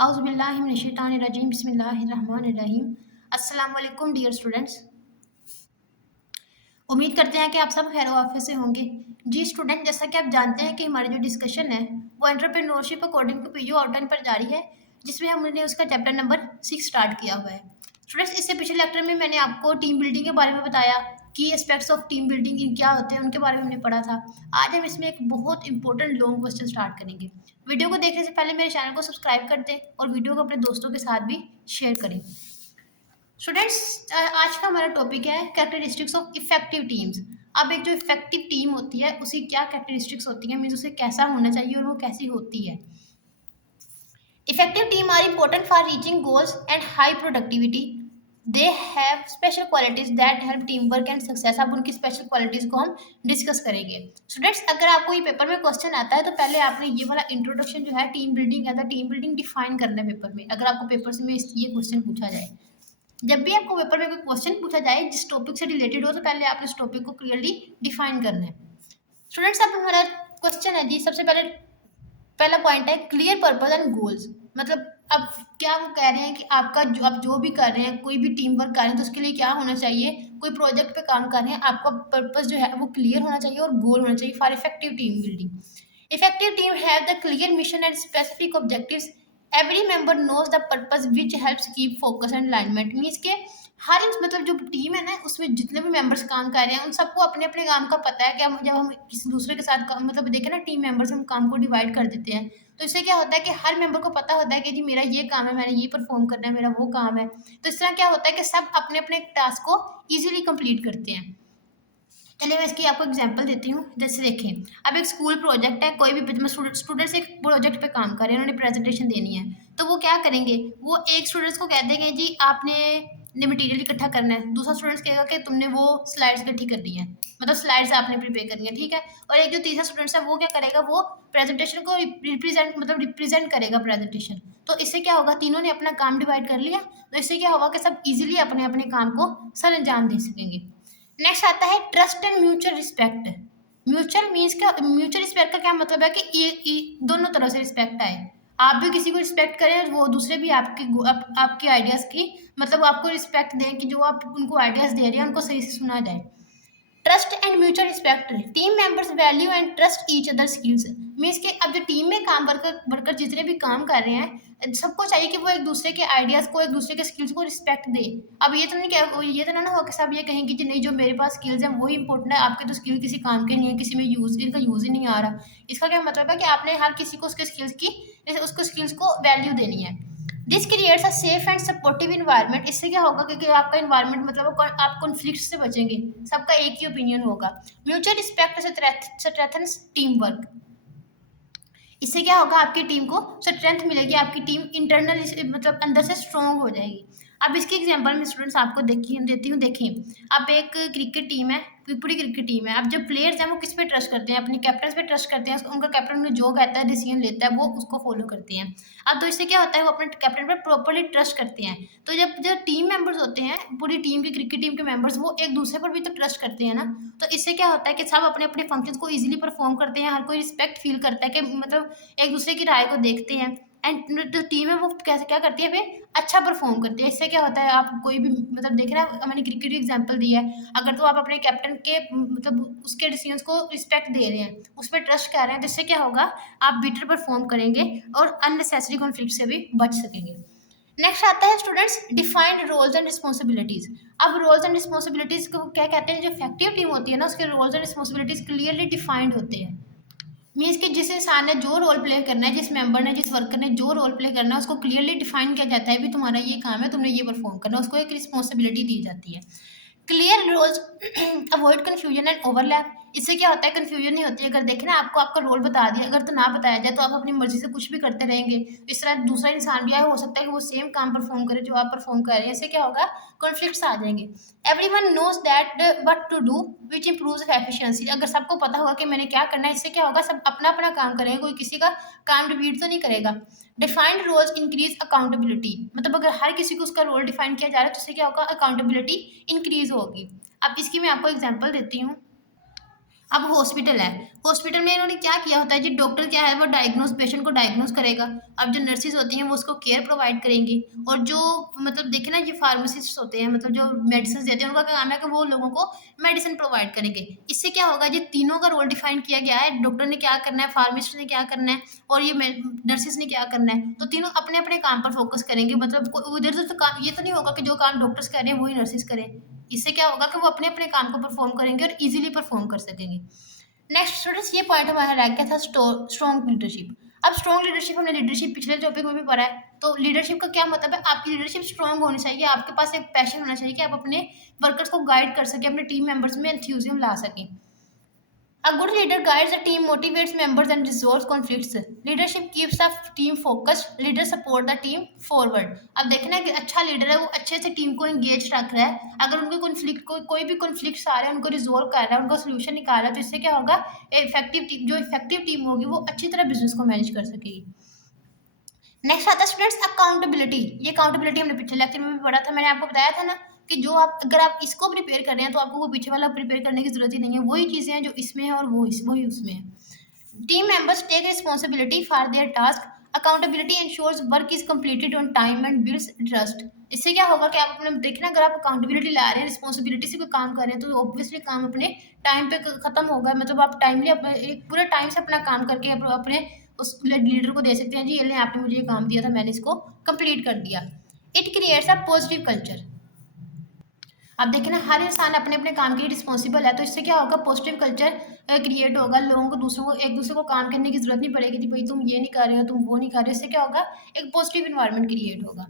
औज़ुबिल्लाहिमिनश्शैतानिर्रजीम बिस्मिल्लाहिर्रहमानिर्रहीम। अस्सलाम वालेकुम डियर स्टूडेंट्स। उम्मीद करते हैं कि आप सब खैर वाफियत से होंगे। जी स्टूडेंट, जैसा कि आप जानते हैं कि हमारी जो डिस्कशन है वो entrepreneurship according to PU outline पर जारी है, जिसमें हमने उसका चैप्टर नंबर 6 स्टार्ट किया हुआ है। स्टूडेंट्स, इससे पिछले लेक्चर में मैंने आपको टीम बिल्डिंग के बारे में बताया कि एस्पेक्ट्स ऑफ टीम बिल्डिंग क्या होते हैं, उनके बारे में हमने पढ़ा था। आज हम इसमें एक बहुत इंपॉर्टेंट लॉन्ग क्वेश्चन स्टार्ट करेंगे। वीडियो को देखने से पहले मेरे चैनल को सब्सक्राइब कर दें और वीडियो को अपने दोस्तों के साथ भी शेयर करें। स्टूडेंट्स, आज का हमारा टॉपिक है कैरेक्टरिस्टिक्स ऑफ इफेक्टिव टीम्स। अब एक जो इफेक्टिव टीम होती है उसकी क्या कैरेक्टरिस्टिक्स होती है, मीन्स उसे कैसा होना चाहिए और वो कैसी होती है। Effective team are important for reaching goals and high productivity. They have special qualities that help team work and success. अब उनकी स्पेशल क्वालिटीज को हम डिस्कस करेंगे। स्टूडेंट्स, अगर आपको ये पेपर में क्वेश्चन आता है तो पहले आपने ये वाला इंट्रोडक्शन जो है टीम बिल्डिंग है, टीम बिल्डिंग डिफाइन करना है पेपर में। अगर आपको पेपर में ये क्वेश्चन पूछा जाए, जब भी आपको पेपर में कोई क्वेश्चन पूछा जाए जिस टॉपिक से रिलेटेड हो, तो पहले आपने इस टॉपिक को क्लियरली डिफाइन करना है। स्टूडेंट्स, अब हमारा क्वेश्चन है जी, सबसे पहले पहला पॉइंट है क्लियर पर्पस एंड गोल्स। मतलब अब क्या वो कह रहे हैं कि आपका जो आप जो भी कर रहे हैं, कोई भी टीम वर्क कर रहे हैं, तो उसके लिए क्या होना चाहिए। कोई प्रोजेक्ट पे काम कर रहे हैं, आपका पर्पस जो है वो क्लियर होना चाहिए और गोल होना चाहिए for effective team building. Effective team have the clear mission and specific objectives. Every member knows the purpose which helps keep focus and alignment. Means के हर मतलब जो टीम है ना, उसमें जितने भी मेंबर्स काम कर रहे हैं उन सबको अपने अपने काम का पता है कि जब हम किसी दूसरे के साथ मतलब देखें ना, टीम मेंबर्स हम काम को डिवाइड कर देते हैं, तो इससे क्या होता है कि हर मेंबर को पता होता है कि जी मेरा ये काम है, मैंने ये परफॉर्म करना है, मेरा वो काम है। तो इस तरह क्या होता है कि सब अपने अपने टास्क को ईजिली कंप्लीट करते हैं। चलिए मैं इसकी आपको एग्जांपल देती हूँ। जैसे देखें, अब एक स्कूल प्रोजेक्ट है, कोई भी स्टूडेंट्स एक प्रोजेक्ट पे काम कर रहे हैं, उन्होंने प्रेजेंटेशन देनी है, तो वो क्या करेंगे, वो एक स्टूडेंट्स को कह देंगे जी आपने मटेरियल इकट्ठा करना है, दूसरा स्टूडेंट्स कहेगा कि तुमने वो स्लाइड्स इकट्ठी करनी है, मतलब स्लाइड्स आपने प्रिपेयर करनी है, ठीक है। और एक जो तीसरा स्टूडेंट्स है वो क्या करेगा, वो प्रेजेंटेशन को रिप्रेजेंट करेगा प्रेजेंटेशन। तो इससे क्या होगा, तीनों ने अपना काम डिवाइड कर लिया, तो इससे क्या होगा कि सब इजीली अपने अपने काम को सर अंजाम दे सकेंगे। नेक्स्ट आता है trust and mutual respect. Mutual respect का क्या मतलब है कि ये दोनों तरह से रिस्पेक्ट आए, आप भी किसी को रिस्पेक्ट करें, वो दूसरे भी आपके आइडियाज़ की मतलब आपको रिस्पेक्ट दें कि जो आप उनको आइडियाज़ दे रहे हैं उनको सही से सुना जाए। Trust and mutual respect. Team members value and trust each other skills. Means के अब जो टीम में काम वर्कर जितने भी काम कर रहे हैं, सबको चाहिए कि वो एक दूसरे के आइडियाज़ को, एक दूसरे के स्किल्स को रिस्पेक्ट दे। अब ये तो ना हो कि सब ये कहेंगे कि नहीं जो मेरे पास स्किल्स हैं वही इंपॉर्टेंट है, आपके तो स्किल किसी काम के नहीं है, किसी में इनका यूज़ ही नहीं आ रहा। इसका क्या मतलब है कि आपने हर किसी को उसके स्किल्स को वैल्यू देनी है। This creates a safe and supportive environment. इससे क्या होगा कि आपका इन्वायरमेंट मतलब आप कॉन्फ्लिक्ट से बचेंगे, सबका एक ही ओपिनियन होगा। Mutual respect strengthens team work. इससे क्या होगा, आपकी टीम को स्ट्रेंथ मिलेगी, आपकी टीम इंटरनल मतलब अंदर से स्ट्रॉन्ग हो जाएगी। अब इसके एग्जांपल में स्टूडेंट्स आपको देती हूँ। देखिए, अब एक क्रिकेट टीम है, पूरी क्रिकेट टीम है। अब जो प्लेयर्स हैं वो किस पे ट्रस्ट करते हैं, अपने कैप्टन पे ट्रस्ट करते हैं। उनका कैप्टन उन्हें जो कहता है, डिसीजन लेता है, वो उसको फॉलो करते हैं। अब तो इससे क्या होता है, वो अपने कैप्टन पर प्रॉपरली ट्रस्ट करते हैं। तो जब जो टीम मेंबर्स होते हैं, पूरी टीम की क्रिकेट टीम के मेंबर्स, वो एक दूसरे पर भी तो ट्रस्ट करते हैं ना। तो इससे क्या होता है कि सब अपने अपने फंक्शंस को इजीली परफॉर्म करते हैं, हर कोई रिस्पेक्ट फील करता है कि मतलब एक दूसरे की राय को देखते हैं। एंड जो टीम है वो कैसे क्या करती है, फिर अच्छा परफॉर्म करती है। इससे क्या होता है, आप कोई भी मतलब देख रहे हैं, मैंने क्रिकेट एग्जांपल दिया है, अगर तो आप अपने कैप्टन के मतलब उसके डिसीजंस को रिस्पेक्ट दे रहे हैं, उस पर ट्रस्ट कर रहे हैं, तो इससे क्या होगा, आप बेटर परफॉर्म करेंगे और अननेसेसरी कॉन्फ्लिक्ट से भी बच सकेंगे। नेक्स्ट आता है students defined roles and responsibilities. अब रोल्स एंड रिस्पॉन्सिबिलिटीज को क्या कहते हैं, जो इफेक्टिव टीम होती है ना, उसके roles and responsibilities clearly defined होते हैं। मीन्स कि जिस इंसान ने जो रोल प्ले करना है, जिस मेंबर ने, जिस वर्कर ने जो रोल प्ले करना है, उसको क्लियरली डिफाइन किया जाता है भी तुम्हारा ये काम है, तुमने ये परफॉर्म करना है, उसको एक रिस्पॉन्सिबिलिटी दी जाती है। Clear roles avoid confusion and overlap. इससे क्या होता है, कन्फ्यूजन नहीं होती है। अगर देखें ना, आपको आपका रोल बता दिया, अगर तो ना बताया जाए तो आप अपनी मर्जी से कुछ भी करते रहेंगे। इस तरह दूसरा इंसान भी आया, हो सकता है कि वो सेम काम परफॉर्म करे जो आप परफॉर्म कर रहे हैं। इससे क्या होगा, कॉन्फ्लिक्ट्स आ जाएंगे। Everyone knows that what to do which improves efficiency. अगर सबको पता होगा कि मैंने क्या करना है, इससे क्या होगा, सब अपना अपना काम करेंगे, कोई किसी का काम रिपीट तो नहीं करेगा। Defined roles increase accountability. मतलब अगर हर किसी को उसका रोल डिफाइन किया जा रहा है, तो इससे क्या होगा, अकाउंटेबिलिटी इंक्रीज होगी। अब इसकी मैं आपको एग्जांपल देती हूँ। अब हॉस्पिटल है, हॉस्पिटल में इन्होंने क्या किया होता है जी, डॉक्टर क्या है वो डायग्नोस पेशेंट को डायग्नोस करेगा। अब जो नर्सिस होती हैं वो उसको केयर प्रोवाइड करेंगी। और जो मतलब देखे ना, जो फार्मासिस्ट होते हैं मतलब जो मेडिसिन देते हैं, उनका काम है कि वो लोगों को मेडिसिन प्रोवाइड करेंगे। इससे क्या होगा जी, तीनों का रोल डिफाइन किया गया है, डॉक्टर ने क्या करना है, फार्मासिस्ट ने क्या करना है, और ये नर्सिस ने क्या करना है। तो तीनों अपने अपने काम पर फोकस करेंगे, मतलब उधर से तो काम ये तो नहीं होगा कि जो काम डॉक्टर्स कर रहे हैं वही नर्सिस करें। इससे क्या होगा कि वो अपने अपने काम को परफॉर्म करेंगे और इजीली परफॉर्म कर सकेंगे। नेक्स्ट स्टूडेंट्स, ये पॉइंट हमारा रह गया था स्ट्रॉन्ग लीडरशिप। अब स्ट्रॉन्ग लीडरशिप, हमने लीडरशिप पिछले टॉपिक में भी पढ़ा है। तो लीडरशिप का क्या मतलब है, आपकी लीडरशिप स्ट्रॉन्ग होनी चाहिए, आपके पास एक पैशन होना चाहिए कि आप अपने वर्कर्स को गाइड कर सकें, अपने टीम मेंबर्स में एंथुसियाज्म ला सकें। A good leader guides a team, motivates members, and resolves conflicts. Leadership keeps the team focused. Leaders support the team forward. अब देखना है कि अच्छा लीडर है वो अच्छे से टीम को एंगेज रख रहा है। अगर उनके कॉन्फ्लिक्ट कोई भी कॉन्फ्लिक्ट्स आ रहे हैं उनको रिजोल्व कर रहा है, उनको सोल्यूशन निकाल रहा है, तो इससे क्या होगा, जो इफेक्टिव टीम होगी वो अच्छी तरह बिजनेस को मैनेज कर सकेगी। नेक्स्ट आता है स्टूडेंट्स अकाउंटेबिलिटी। ये अकाउंटेबिलिटी हमने पिछले लेक्चर में भी पढ़ा था, मैंने आपको बताया था ना कि जो आप अगर आप इसको प्रिपेयर कर रहे हैं तो आपको वो पीछे वाला प्रिपेयर करने की जरूरत ही नहीं है, वही चीजें हैं जो इसमें है और वही उसमें है। Team members take responsibility for their task. Accountability ensures work is completed on time and builds trust. इससे क्या होगा कि आप अपने देखना, अगर आप अकाउंटेबिलिटी ला रहे हैं, रिस्पॉन्सिबिलिटी से कोई काम कर रहे हैं, तो ऑब्वियसली काम अपने टाइम पे खत्म होगा, मतलब आप टाइमली एक पूरे टाइम से अपना काम करके अपने उस लीडर को दे सकते हैं, जी ये आपने मुझे ये काम दिया था, मैंने इसको कंप्लीट कर दिया। It creates a positive culture. अब देखिए ना, हर इंसान अपने अपने काम के लिए रिस्पॉन्सिबल है, तो इससे क्या होगा, पॉजिटिव कल्चर क्रिएट होगा। लोगों को दूसरों को एक दूसरे को काम करने की जरूरत नहीं पड़ेगी कि भाई तुम ये नहीं कर रहे हो, तुम वो नहीं कर रहे हो। इससे क्या होगा, एक पॉजिटिव इन्वायरमेंट क्रिएट होगा।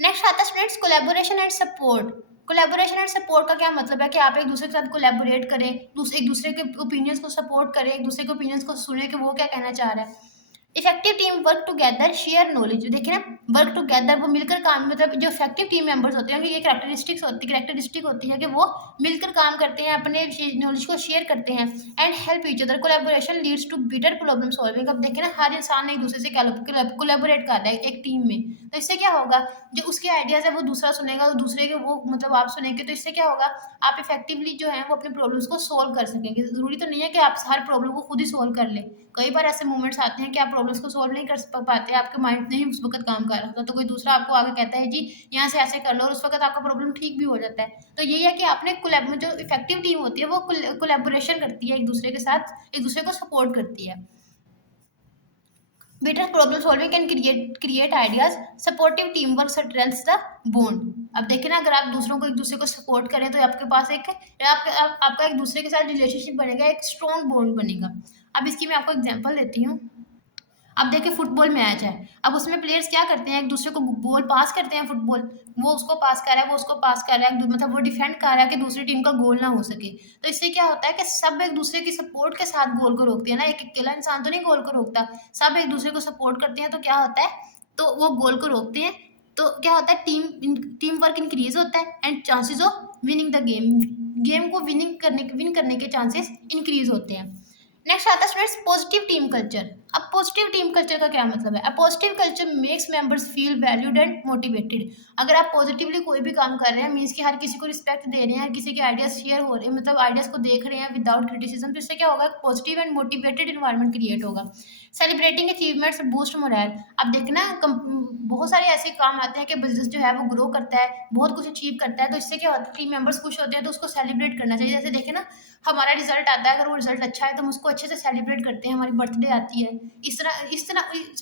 नेक्स्ट आता है students collaboration and support. Collaboration and support का क्या मतलब है कि आप एक दूसरे के साथ कोलैबोरेट करें, एक दूसरे के ओपिनियंस को सपोर्ट करें, एक दूसरे के ओपिनियंस को सुने कि वो क्या कहना चाह रहा है। Effective team work together share knowledge. देखिए ना, वर्क टुगेदर वो मिलकर काम, मतलब जो इफेक्टिव टीम मेंबर्स होते हैं उनकी ये कैरेक्टरिस्टिक होती है कि वो मिलकर काम करते हैं, अपने नॉलेज को शेयर करते हैं। And help each other. Collaboration leads to better problem solving. अब देखिए ना, हर इंसान एक दूसरे से कोलैबोरेट कर रहा है एक टीम में, तो इससे क्या होगा, जो उसके आइडियाज है वो दूसरा सुनेगा, और दूसरे के वो मतलब आप सुनेंगे, तो इससे क्या होगा, आप इफेक्टिवली जो है वो अपने प्रॉब्लम्स को सोल्व कर सकेंगे। जरूरी तो नहीं है कि आप हर प्रॉब्लम को खुद ही सोल्व कर लें। कई बार ऐसे मोमेंट्स आते हैं कि आप प्रॉब्लम्स को सोल्व नहीं कर पाते, आपके माइंड नहीं उस वक्त काम कर रहा होता, तो कोई दूसरा आपको आगे कहता है जी यहाँ से ऐसे कर लो, और उस वक्त आपका प्रॉब्लम ठीक भी हो जाता है। तो यही है कि आपने जो इफेक्टिव टीम होती है वो कोलैबोरेशन करती है, एक दूसरे के साथ एक दूसरे को सपोर्ट करती है। Better problem solving can create ideas. Supportive team work strengths the bond. अब देखिए ना, अगर आप दूसरों को एक दूसरे को सपोर्ट करें तो आपके पास आपका एक दूसरे के साथ रिलेशनशिप बनेगा, एक स्ट्रॉन्ग बॉन्ड बनेगा। अब इसकी मैं आपको एग्जांपल देती हूँ। अब देखिए, फुटबॉल मैच है, अब उसमें प्लेयर्स क्या करते हैं, एक दूसरे को बॉल पास करते हैं, फुटबॉल वो उसको पास कर रहा है, वो उसको पास कर रहा है, मतलब वो डिफेंड कर रहा है कि दूसरी टीम का गोल ना हो सके। तो इससे क्या होता है कि सब एक दूसरे की सपोर्ट के साथ गोल को रोकते हैं ना, एक अकेला इंसान तो नहीं गोल को रोकता, सब एक दूसरे को सपोर्ट करते हैं, तो क्या होता है, तो वो गोल को रोकते हैं। तो क्या होता है, टीम वर्क इंक्रीज होता है and chances of winning the game को विन करने के चांसेस इंक्रीज होते हैं। नेक्स्ट आता है स्टूडेंट्स पॉजिटिव टीम कल्चर। अब पॉजिटिव टीम कल्चर का क्या मतलब है, a positive culture makes members feel valued and motivated. अगर आप पॉजिटिवली कोई भी काम कर रहे हैं, मीन्स कि हर किसी को रिस्पेक्ट दे रहे हैं, हर किसी के आइडियाज शेयर हो रहे हैं, मतलब आइडियाज को देख रहे हैं विदाउट क्रिटिसिज्म, तो इससे क्या होगा, positive and motivated environment create होगा। Celebrating achievements boost morale. अब देखना, बहुत सारे ऐसे काम आते हैं कि बिजनेस जो है वो ग्रो करता है, बहुत कुछ अचीव करता है, तो इससे क्या होता है, टीम मेंबर्स खुश होते हैं, तो उसको सेलिब्रेट करना चाहिए। जैसे देखे ना, हमारा रिजल्ट आता है, अगर वो रिजल्ट अच्छा है तो हम उसको अच्छे से सेलिब्रेट करते हैं, हमारी बर्थडे आती है, इस तरह इस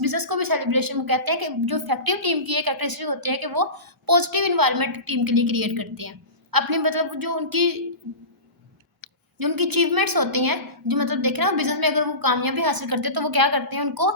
बिजनेस को भी सेलिब्रेशन कहते हैं कि जो इफेक्टिव टीम की एक कैरेक्टरिस्टिक होती है कि वो पॉजिटिव इन्वायरमेंट टीम के लिए क्रिएट करते हैं। अपनी मतलब जो उनकी अचीवमेंट्स होती हैं, जो मतलब देखे ना, बिजनेस में अगर वो कामयाबी हासिल करते हैं तो वो क्या करते हैं, उनको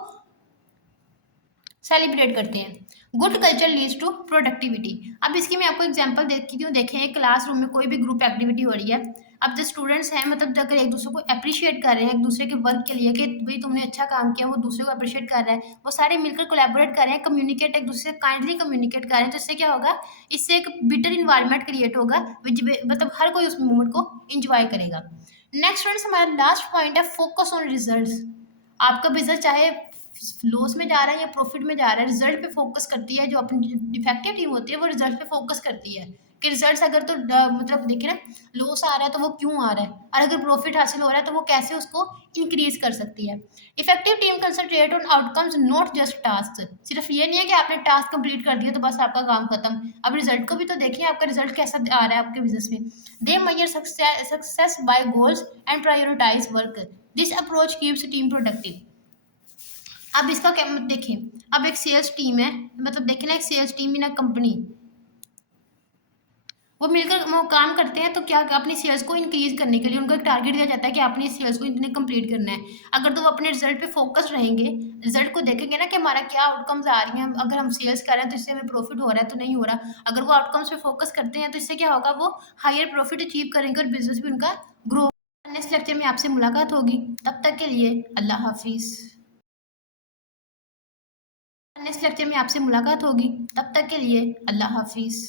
सेलिब्रेट करते हैं। Good culture leads to productivity. अब इसकी मैं आपको एग्जांपल देती हूँ। देखें, एक क्लासरूम में कोई भी ग्रुप एक्टिविटी हो रही है, अब जो स्टूडेंट्स हैं, मतलब अगर एक दूसरे को अप्रिशिएट कर रहे हैं, एक दूसरे के वर्क के लिए कि भाई तुमने अच्छा काम किया, वो दूसरे को अप्रिशिएट कर रहा है, वो सारे मिलकर कोलैबोरेट कर रहे हैं, कम्युनिकेट एक दूसरे से काइंडली कम्युनिकेट कर रहे हैं, तो इससे क्या होगा, इससे एक बेटर इन्वायरमेंट क्रिएट होगा, मतलब हर कोई उस मोमेंट को इंजॉय करेगा। नेक्स्ट फ्रेंड्स, हमारा लास्ट पॉइंट है फोकस ऑन रिजल्ट्स। आपका बिजनेस चाहे लॉस में जा रहा है या प्रॉफिट में जा रहा है, रिजल्ट पे फोकस करती है। जो अपनी इफेक्टिव टीम होती है वो रिजल्ट पे फोकस करती है, कि रिजल्ट्स अगर तो मतलब देखिए ना, लॉस आ रहा है तो वो क्यों आ रहा है, और अगर प्रॉफिट हासिल हो रहा है तो वो कैसे उसको इंक्रीज कर सकती है। Effective team concentrate on outcomes not just task. सिर्फ ये नहीं है कि आपने टास्क कंप्लीट कर दिया तो बस आपका काम खत्म, अब रिजल्ट को भी तो देखिए आपका रिजल्ट कैसा आ रहा है आपके बिजनेस में। They measure success by goals and prioritise work. This approach keeps team productive. अब इसका क्या देखिए, अब एक सेल्स टीम है, मतलब देखिए ना, एक sales team in a company, वो मिलकर वो काम करते हैं तो क्या अपनी सेल्स को इंक्रीज करने के लिए उनको एक टारगेट दिया जाता है कि आपने इस सेल्स को इतने कंप्लीट करना है। अगर तो वो अपने रिजल्ट पे फोकस रहेंगे, रिजल्ट को देखेंगे ना कि हमारा क्या आउटकम्स आ रही हैं, अगर हम सेल्स कर रहे हैं तो इससे हमें प्रॉफिट हो रहा है तो नहीं हो रहा, अगर वो आउटकम्स पे फोकस करते हैं तो इससे क्या होगा, वो हायर प्रॉफिट अचीव करेंगे और बिजनेस भी उनका ग्रो। नेक्स्ट लेक्चर में आपसे मुलाकात होगी, तब तक के लिए अल्लाह हाफिज। नेक्स्ट लेक्चर में आपसे मुलाकात होगी, तब तक के लिए अल्लाह हाफिज।